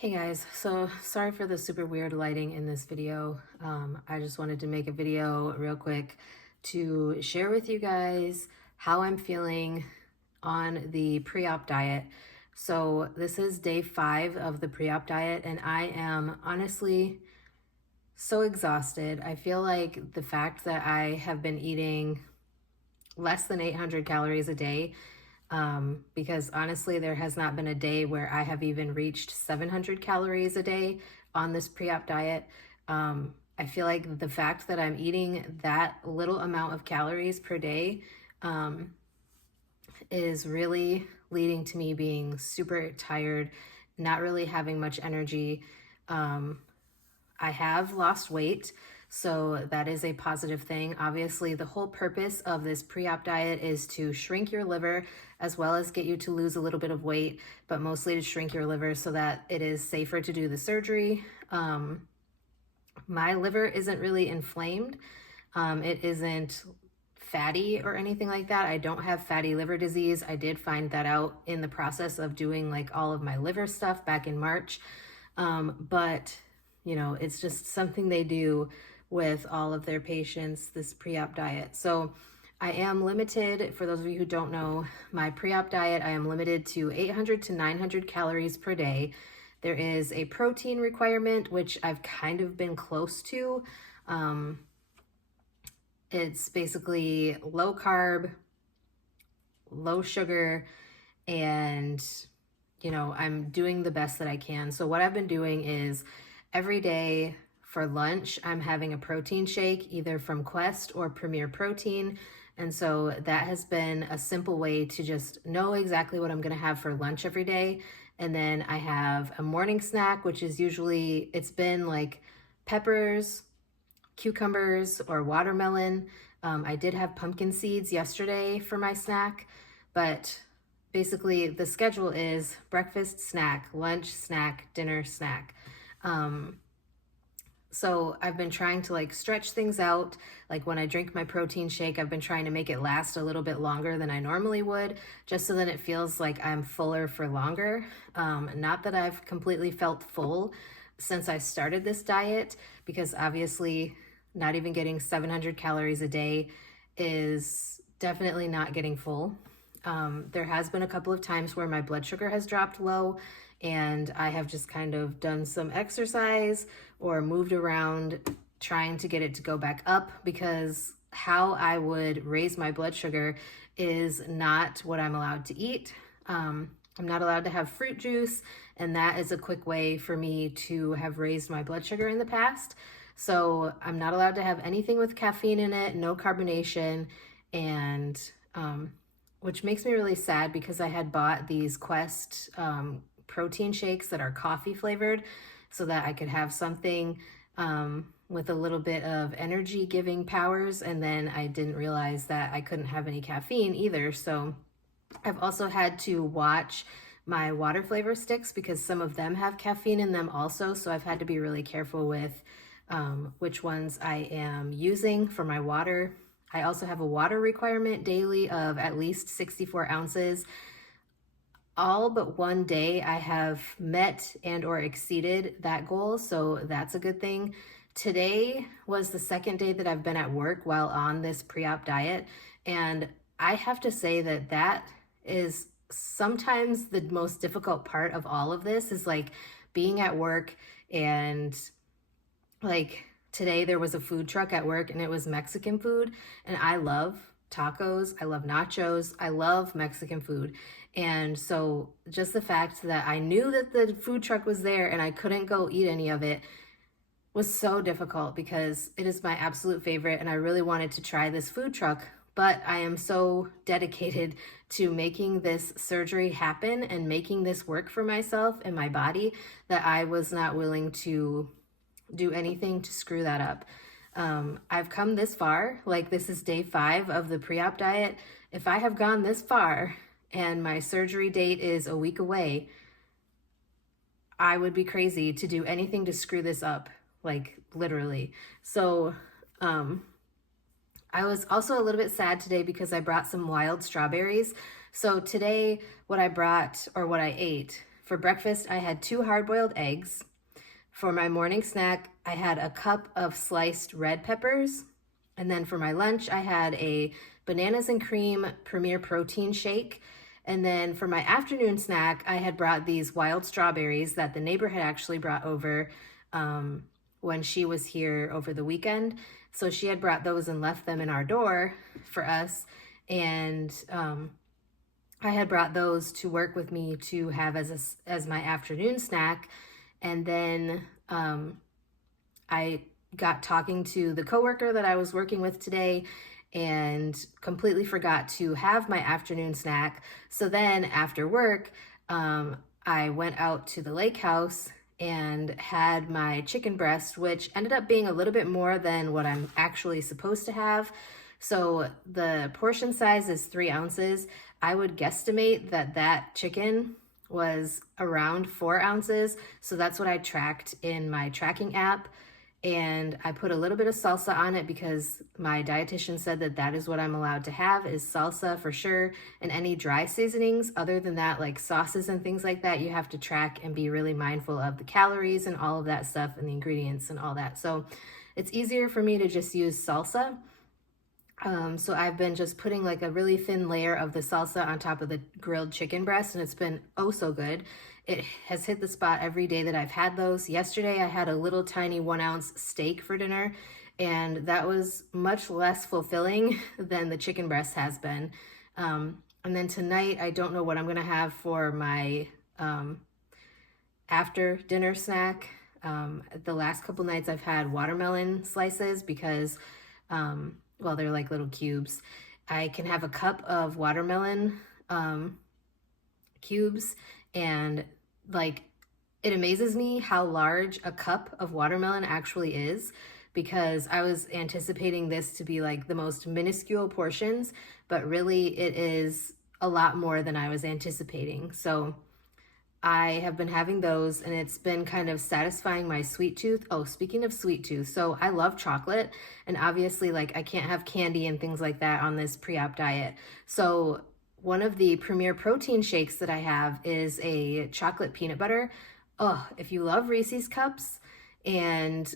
Hey guys, so sorry for the super weird lighting in this video. I just wanted to make a video real quick to share with you guys how I'm feeling on the pre-op diet. So this is day 5 of the pre-op diet and I am honestly so exhausted. I feel like the fact that I have been eating less than 800 calories a day, because honestly, there has not been a day where I have even reached 700 calories a day on this pre-op diet. I feel like the fact that I'm eating that little amount of calories per day is really leading to me being super tired, not really having much energy. I have lost weight, so that is a positive thing. Obviously, the whole purpose of this pre-op diet is to shrink your liver as well as get you to lose a little bit of weight, but mostly to shrink your liver so that it is safer to do the surgery. My liver isn't really inflamed. It isn't fatty or anything like that. I don't have fatty liver disease. I did find that out in the process of doing like all of my liver stuff back in March. But you know, it's just something they do with all of their patients, this pre-op diet. So I am limited, for those of you who don't know, my pre-op diet, I am limited to 800 to 900 calories per day. There is a protein requirement, which I've kind of been close to. It's basically low carb, low sugar, and you know, I'm doing the best that I can. So what I've been doing is every day for lunch, I'm having a protein shake, either from Quest or Premier Protein. And so that has been a simple way to just know exactly what I'm going to have for lunch every day. And then I have a morning snack, which is usually, it's been like peppers, cucumbers, or watermelon. I did have pumpkin seeds yesterday for my snack, but basically the schedule is breakfast, snack, lunch, snack, dinner, snack. So I've been trying to like stretch things out. Like when I drink my protein shake, I've been trying to make it last a little bit longer than I normally would, just so that it feels like I'm fuller for longer. Not that I've completely felt full since I started this diet, because obviously not even getting 700 calories a day is definitely not getting full. There has been a couple of times where my blood sugar has dropped low and I have just kind of done some exercise or moved around trying to get it to go back up, because how I would raise my blood sugar is not what I'm allowed to eat. I'm not allowed to have fruit juice, and that is a quick way for me to have raised my blood sugar in the past. So I'm not allowed to have anything with caffeine in it, no carbonation, and which makes me really sad because I had bought these Quest protein shakes that are coffee flavored so that I could have something with a little bit of energy giving powers. And then I didn't realize that I couldn't have any caffeine either. So I've also had to watch my water flavor sticks because some of them have caffeine in them also. So I've had to be really careful with which ones I am using for my water. I also have a water requirement daily of at least 64 ounces. All but one day I have met and or exceeded that goal, so that's a good thing. Today was the second day that I've been at work while on this pre-op diet, and I have to say that that is sometimes the most difficult part of all of this, is like being at work. And like today there was a food truck at work and it was Mexican food, and I love tacos, I love nachos, I love Mexican food. And so just the fact that I knew that the food truck was there and I couldn't go eat any of it was so difficult, because it is my absolute favorite and I really wanted to try this food truck. But I am so dedicated to making this surgery happen and making this work for myself and my body that I was not willing to do anything to screw that up. I've come this far, like this is day 5 of the pre-op diet. If I have gone this far and my surgery date is a week away, I would be crazy to do anything to screw this up, like literally. So I was also a little bit sad today because I brought some wild strawberries. So today what I brought, or what I ate For breakfast, I had 2 hard-boiled eggs. For my morning snack, I had a cup of sliced red peppers. And then for my lunch, I had a bananas and cream Premier Protein shake. And then for my afternoon snack, I had brought these wild strawberries that the neighbor had actually brought over when she was here over the weekend. So she had brought those and left them in our door for us. And I had brought those to work with me to have as my afternoon snack. And then I got talking to the coworker that I was working with today and completely forgot to have my afternoon snack. So then after work, I went out to the lake house and had my chicken breast, which ended up being a little bit more than what I'm actually supposed to have. So the portion size is 3 ounces. I would guesstimate that chicken was around 4 ounces. So that's what I tracked in my tracking app. And I put a little bit of salsa on it because my dietitian said that is what I'm allowed to have, is salsa for sure, and any dry seasonings. Other than that, like sauces and things like that, you have to track and be really mindful of the calories and all of that stuff and the ingredients and all that. So it's easier for me to just use salsa. So I've been just putting like a really thin layer of the salsa on top of the grilled chicken breast, and it's been oh so good. It has hit the spot every day that I've had those. Yesterday I had a little tiny 1-ounce steak for dinner, and that was much less fulfilling than the chicken breast has been. And then tonight, I don't know what I'm gonna have for my after dinner snack. The last couple nights I've had watermelon slices because well, they're like little cubes. I can have a cup of watermelon cubes, and like it amazes me how large a cup of watermelon actually is, because I was anticipating this to be like the most minuscule portions, but really it is a lot more than I was anticipating. So I have been having those, and it's been kind of satisfying my sweet tooth. Oh, speaking of sweet tooth, so I love chocolate, and obviously like I can't have candy and things like that on this pre-op diet. So one of the Premier Protein shakes that I have is a chocolate peanut butter. Oh, if you love Reese's cups and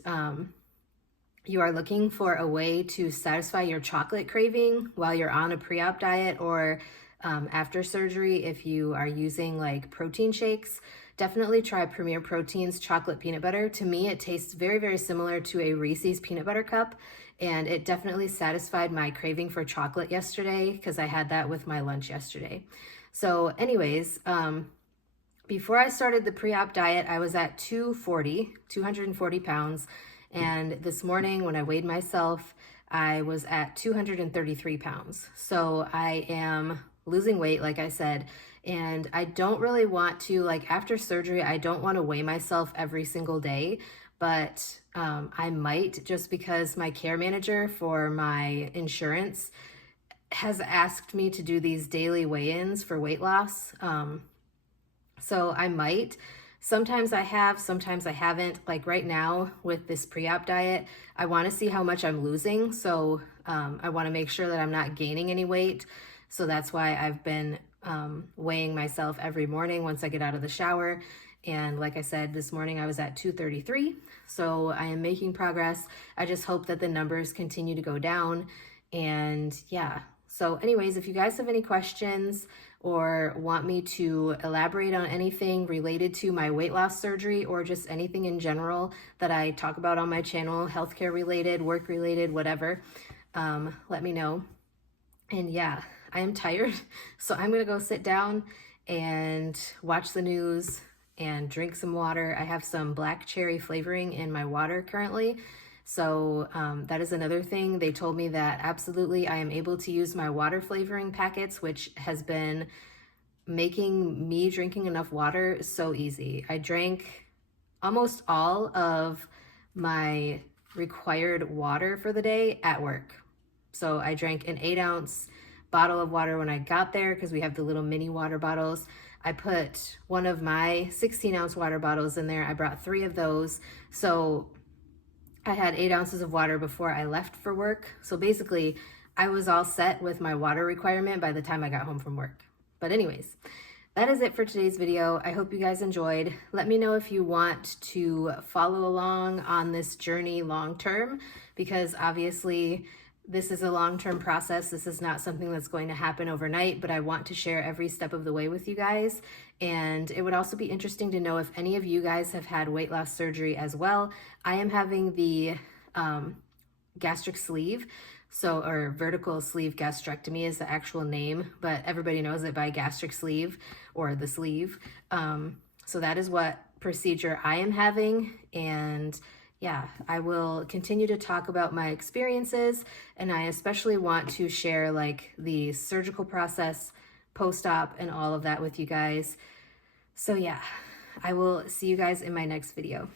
you are looking for a way to satisfy your chocolate craving while you're on a pre-op diet, or after surgery, if you are using like protein shakes, definitely try Premier Protein's chocolate peanut butter. To me, it tastes very, very similar to a Reese's peanut butter cup, and it definitely satisfied my craving for chocolate yesterday because I had that with my lunch yesterday. So anyways, before I started the pre-op diet, I was at 240 pounds. And this morning when I weighed myself, I was at 233 pounds. So I am losing weight, like I said, and I don't really want to, like after surgery, I don't want to weigh myself every single day, but I might, just because my care manager for my insurance has asked me to do these daily weigh-ins for weight loss. So I might. Sometimes I have, sometimes I haven't. Like right now with this pre-op diet, I want to see how much I'm losing. So I want to make sure that I'm not gaining any weight. So that's why I've been weighing myself every morning once I get out of the shower. And like I said, this morning I was at 233. So I am making progress. I just hope that the numbers continue to go down. And yeah. So anyways, if you guys have any questions or want me to elaborate on anything related to my weight loss surgery, or just anything in general that I talk about on my channel, healthcare related, work related, whatever, let me know. And yeah, I am tired, so I'm gonna go sit down and watch the news and drink some water. I have some black cherry flavoring in my water currently. So that is another thing. They told me that absolutely I am able to use my water flavoring packets, which has been making me drinking enough water so easy. I drank almost all of my required water for the day at work. So I drank an 8-ounce bottle of water when I got there, because we have the little mini water bottles. I put one of my 16-ounce water bottles in there. I brought 3 of those. So I had 8 ounces of water before I left for work. So basically, I was all set with my water requirement by the time I got home from work. But anyways, that is it for today's video. I hope you guys enjoyed. Let me know if you want to follow along on this journey long term, because obviously this is a long-term process. This is not something that's going to happen overnight, but I want to share every step of the way with you guys. And it would also be interesting to know if any of you guys have had weight loss surgery as well. I am having the gastric sleeve. So, or vertical sleeve gastrectomy is the actual name, but everybody knows it by gastric sleeve or the sleeve. So that is what procedure I am having. And yeah, I will continue to talk about my experiences, and I especially want to share like the surgical process, post-op, and all of that with you guys. So yeah, I will see you guys in my next video.